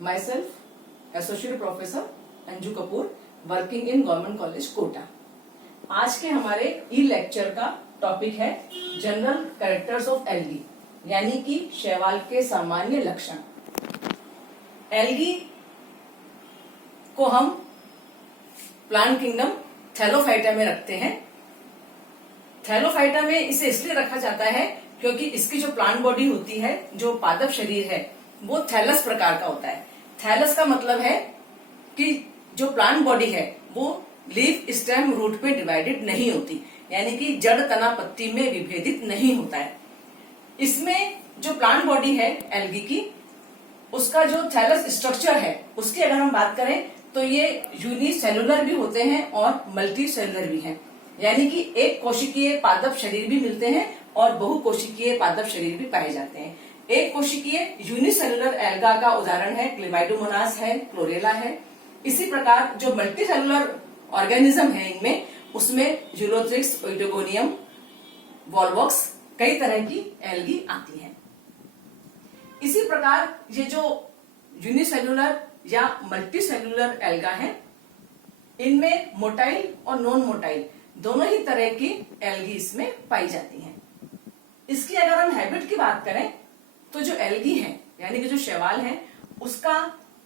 myself, Associate Professor Anju Kapoor, working in government college Kota. आज के हमारे ई लेक्चर का टॉपिक है जनरल कैरेक्टर्स ऑफ एल्गी, यानी कि शैवाल के सामान्य लक्षण। एल्गी को हम प्लांट किंगडम थैलोफाइटा में रखते हैं। थैलोफाइटा में इसे इसलिए रखा जाता है क्योंकि इसकी जो प्लांट बॉडी होती है, जो पादप शरीर है, वो थैलस प्रकार का होता है। थैलस का मतलब है कि जो प्लांट बॉडी है वो लीफ, स्टेम, रूट पे डिवाइडेड नहीं होती, यानी कि जड़, तना, पत्ती में विभेदित नहीं होता है। इसमें जो प्लांट बॉडी है एल्गी की, उसका जो थैलस स्ट्रक्चर है उसकी अगर हम बात करें तो ये यूनिसेलुलर भी होते हैं और मल्टी सेलुलर भी हैं, यानी कि एक कोशिकीय पादप शरीर भी मिलते हैं और बहुकोशिकीय पादप शरीर भी पाए जाते हैं। एक कोशिकीय यूनिसेलुलर एल्गा का उदाहरण है क्लेमाइडोमोनास है, क्लोरेला है। इसी प्रकार जो मल्टी सेलुलर ऑर्गेनिज्म है इनमें, उसमें यूलोथ्रिक्स, ओइडोगोनियम, वॉलवॉक्स, कई तरह की एल्गी आती हैं। इसी प्रकार ये जो यूनिसेलुलर या मल्टी सेलुलर एल्गा है, इनमें मोटाइल और नॉन मोटाइल दोनों ही तरह की एल्गी इसमें पाई जाती हैं। इसकी अगर हम हैबिट की बात करें तो जो एल्गी है यानी कि जो शैवाल है, उसका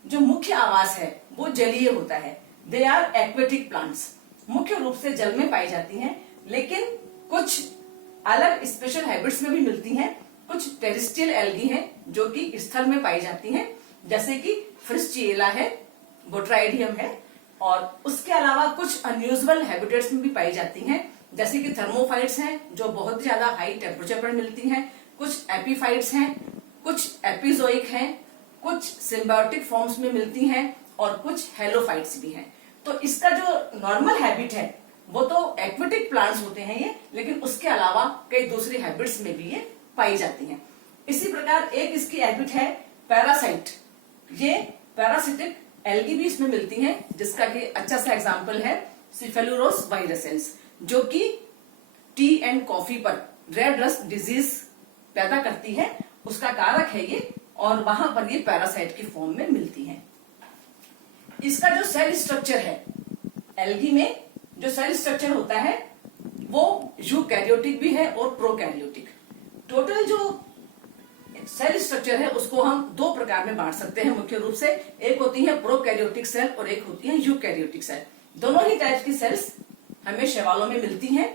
जो मुख्य आवास है वो जलीय होता है। दे आर एक्वेटिक प्लांट्स, मुख्य रूप से जल में पाई जाती हैं, लेकिन कुछ अलग स्पेशल हैबिट्स में भी मिलती हैं। कुछ टेरेस्ट्रियल एल्गी हैं जो कि स्थल में पाई जाती हैं, जैसे कि फ्रिस्चिएला है, बोट्राइडियम है, और उसके अलावा कुछ अनयूजुअल हैबिटेट्स में भी पाई जाती हैं, जैसे कि थर्मोफाइट्स हैं जो बहुत ज्यादा हाई टेम्परेचर पर मिलती हैं, कुछ एपीफाइट्स हैं, कुछ एपिजोइक हैं, कुछ सिम्बायोटिक फॉर्म्स में मिलती हैं और कुछ हेलोफाइट्स भी हैं। तो इसका जो नॉर्मल हैबिट है वो तो एक्वेटिक प्लांट्स होते हैं ये, लेकिन उसके अलावा कई दूसरी हैबिट्स में भी ये पाई जाती हैं। इसी प्रकार एक इसकी हैबिट है पैरासाइट। ये पैरासिटिक एल्गी भी इसमें मिलती हैं, जिसका कि अच्छा सा एग्जांपल है सिफेलुरोस वायरसेंस, जो कि टी एंड कॉफी पर रेड रस्ट डिजीज पैदा करती है, उसका कारक है ये, और वहां पर ये पैरासाइट की फॉर्म में मिलती है। इसका जो सेल स्ट्रक्चर है, एल्गी में जो सेल स्ट्रक्चर होता है वो यूकैरियोटिक भी है और प्रोकैरियोटिक। टोटल जो सेल स्ट्रक्चर है उसको हम दो प्रकार में बांट सकते हैं मुख्य रूप से। एक होती है प्रोकैरियोटिक सेल और एक होती है यूकैरियोटिक सेल। दोनों ही टाइप की सेल्स हमें शैवालों में मिलती हैं।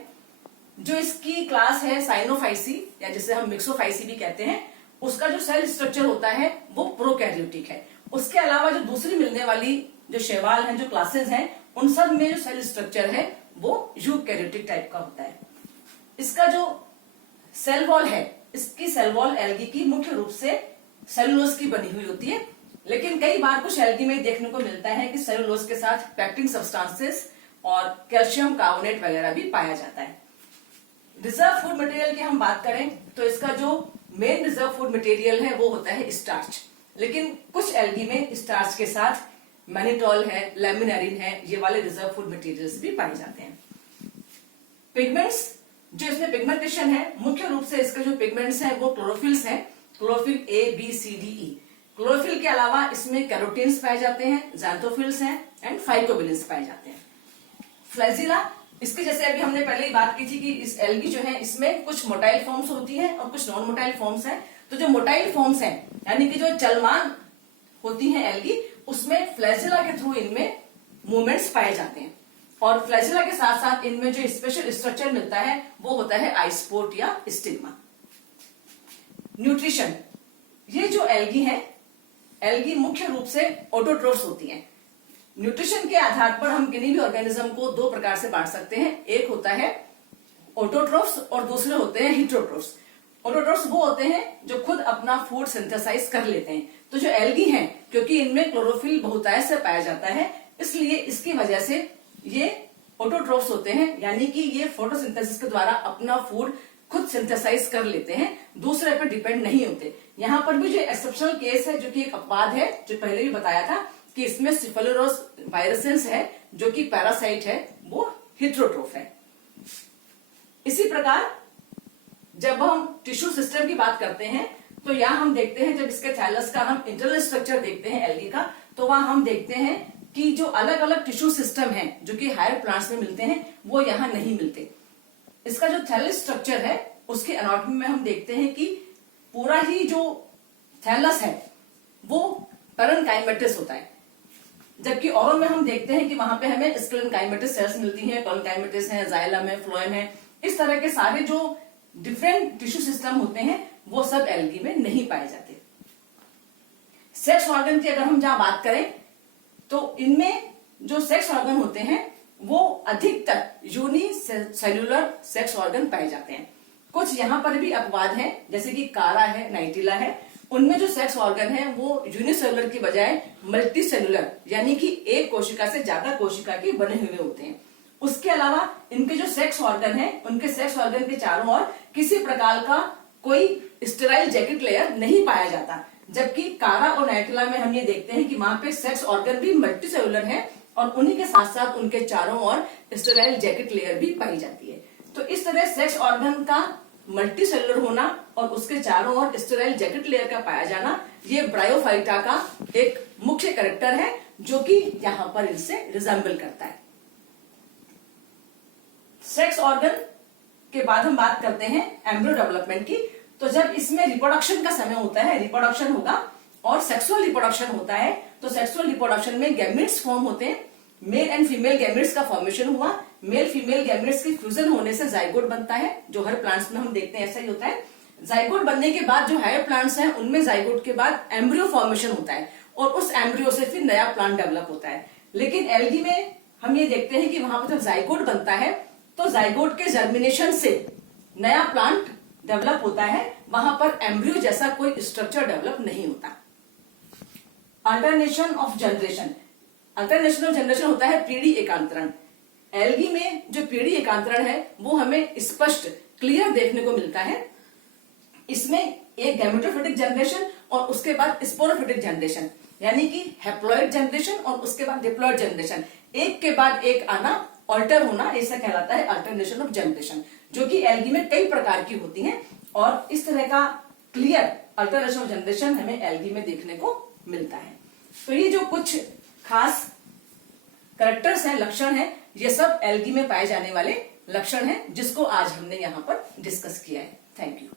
जो इसकी क्लास है साइनोफाइसी, या जिसे हम मिक्सोफाइसी भी कहते हैं, उसका जो सेल स्ट्रक्चर होता है वो प्रोकैरियोटिक है। उसके अलावा जो दूसरी मिलने वाली जो शैवाल हैं, जो क्लासेस हैं, उन सब में जो सेल स्ट्रक्चर है वो यूकैरियोटिक टाइप का होता है। इसका जो सेल वॉल है, इसकी सेल वॉल एल्गी की मुख्य रूप से सेलुलोज की बनी हुई होती है, लेकिन कई बार कुछ एल्गी में देखने को मिलता है कि सेलुलोज के साथ पैक्टिन सब्सटेंसेस और कैल्शियम कार्बोनेट वगैरह भी पाया जाता है। रिजर्व फूड मटेरियल की हम बात करें तो इसका जो मेन रिजर्व फूड मटेरियल है वो होता है स्टार्च, लेकिन कुछ एल्गी में स्टार्च के साथ मैनिटोल है, लैमिनेरिन है, ये वाले रिजर्व फूड मटेरियल्स भी पाए जाते हैं। पिगमेंट्स, जो इसमें पिगमेंटेशन है, मुख्य रूप से इसके जो पिगमेंट्स हैं वो क्लोरोफिल्स हैं, chlorophyll A, B, C, D, E. Chlorophyll के अलावा इसमें कैरोटीन्स पाए जाते हैं, ज़ैंथोफिल्स हैं एंड फाइकोबिलिन्स पाए जाते हैं। फ्लैजिला, इसके जैसे अभी हमने पहले ही बात की थी कि इस एल्गी जो है इसमें कुछ मोटाइल फॉर्म्स होती है और कुछ नॉन मोटाइल फॉर्म्स हैं। तो जो मोटाइल फॉर्म्स हैं, यानी कि जो चलमान होती हैं एल्गी, उसमें फ्लैजिला के थ्रू इनमें मूवमेंट्स पाए जाते हैं, और फ्लैजिला के साथ साथ इनमें जो स्पेशल स्ट्रक्चर मिलता है वो होता है आइसपोर्ट या स्टिग्मा। न्यूट्रिशन, ये जो एल्गी है, एल्गी मुख्य रूप से ऑटोट्रोफ्स होती हैं। न्यूट्रिशन के आधार पर हम किन्हीं भी ऑर्गेनिज्म को दो प्रकार से बांट सकते हैं। एक होता है ऑटोट्रोफ्स और दूसरे होते हैं हिट्रोट्रोफ्स। ऑटोट्रोफ्स वो होते हैं जो खुद अपना फूड सिंथेसाइज कर लेते हैं। तो जो एल्गी हैं, क्योंकि इनमें क्लोरोफिल बहुतायत से पाया जाता है, इसलिए इसकी वजह से ये ऑटोट्रोफ्स होते हैं, यानी कि ये फोटोसिंथेसिस के द्वारा अपना फूड खुद सिंथेसाइज कर लेते हैं, दूसरे पर डिपेंड नहीं होते। यहाँ पर भी जो एक्सेप्शनल केस है, जो कि एक अपवाद है, जो पहले भी बताया था कि इसमें सिफेलुरोस वायरसेंस है जो कि पैरासाइट है, वो हिट्रोट्रोफ है। इसी प्रकार जब हम टिश्यू सिस्टम की बात करते हैं तो यहाँ हम देखते हैं जब इसके थैलस का हम इंटरनल स्ट्रक्चर देखते हैं एल्गी का, तो वहां हम देखते हैं कि जो अलग अलग टिश्यू सिस्टम है जो कि हायर प्लांट्स में मिलते हैं वो यहाँ नहीं मिलते। इसका जो थैलस स्ट्रक्चर है उसके एनाटॉमी में हम देखते हैं कि पूरा ही जो थैलस है वो पैरेन्काइमेटस होता है, जबकि औरों में हम देखते हैं कि वहां पे हमें स्क्लेरेन्काइमेटस सेल्स मिलती हैं, पैरेन्काइमेटस है, जाइलम है, फ्लोएम है। इस तरह के सारे जो डिफरेंट टिश्यू सिस्टम होते हैं वो सब एल्गी में नहीं पाए जाते। सेक्स ऑर्गन की अगर हम जहां बात करें तो इनमें जो सेक्स ऑर्गन होते हैं वो अधिकतर यूनिसेल्युलर सेक्स ऑर्गन पाए जाते हैं। कुछ यहाँ पर भी अपवाद हैं, जैसे कि कारा है, नाइटिला है, उनमें जो सेक्स ऑर्गन है वो यूनिसेलुलर की बजाय मल्टी सेलुलर यानी कि एक कोशिका से ज्यादा कोशिका के बने हुए होते हैं। उसके अलावा इनके जो सेक्स ऑर्गन है उनके सेक्स ऑर्गन के चारों ओर किसी प्रकार का कोई स्टेराइल जैकेट लेयर नहीं पाया जाता, जबकि कारा और नाइटिला में हम ये देखते हैं कि वहां पे सेक्स ऑर्गन भी मल्टी सेलुलर है और उन्हीं के साथ साथ उनके चारों ओर स्टेराइल जैकेट लेयर भी पाई जाती है। तो इस तरह सेक्स ऑर्गन का मल्टी सेलुलर होना और उसके चारों ओर स्टेराइल जैकेट लेयर का पाया जाना ये ब्रायोफाइटा का एक मुख्य कैरेक्टर है जो कि यहाँ पर इनसे रिजेंबल करता है। सेक्स ऑर्गन के बाद हम बात करते हैं एम्ब्रियो डेवलपमेंट की। तो जब इसमें रिप्रोडक्शन का समय होता है, रिप्रोडक्शन होगा और सेक्सुअल रिप्रोडक्शन होता है, तो सेक्सुअल रिप्रोडक्शन में गैमेट्स फॉर्म होते हैं। मेल एंड फीमेल गैमेट्स का फॉर्मेशन हुआ, मेल फीमेल गैमेट्स की फ्यूजन होने से जाइगोट बनता है, जो हर प्लांट्स में हम देखते हैं ऐसा ही होता है। जाइगोट बनने के बाद जो हायर प्लांट्स हैं उनमें जाइगोट के बाद एम्ब्रियो फॉर्मेशन होता है और उस एम्ब्रियो से फिर नया प्लांट डेवलप होता है। लेकिन एल्गी में हम ये देखते हैं कि वहां पर जब जाइगोट बनता है तो जाइगोट के जर्मिनेशन से नया प्लांट डेवलप होता है, वहां पर एम्ब्रियो जैसा कोई स्ट्रक्चर डेवलप नहीं होता। Alternation of generation, alternation of generation होता है पीढ़ी एकांतरण। एल्गी में जो पीढ़ी एकांतरण है वो हमें स्पष्ट क्लियर देखने को मिलता है। इसमें एक गैमेटोफिटिक जनरेशन और उसके बाद स्पोरोफिटिक जनरेशन यानी कि हैप्लॉइड जनरेशन और उसके बाद डिप्लॉइड जनरेशन, एक के बाद एक आना, ऑल्टर होना, ऐसा कहलाता है अल्टरनेशन ऑफ जनरेशन, जो कि एल्गी में कई प्रकार की होती हैं। और इस तरह का क्लियर अल्टरनेशन ऑफ जनरेशन हमें एल्गी में देखने को मिलता है। तो ये जो कुछ खास कैरेक्टर्स हैं, लक्षण हैं, ये सब एल्गी में पाए जाने वाले लक्षण हैं जिसको आज हमने यहाँ पर डिस्कस किया है। Thank you.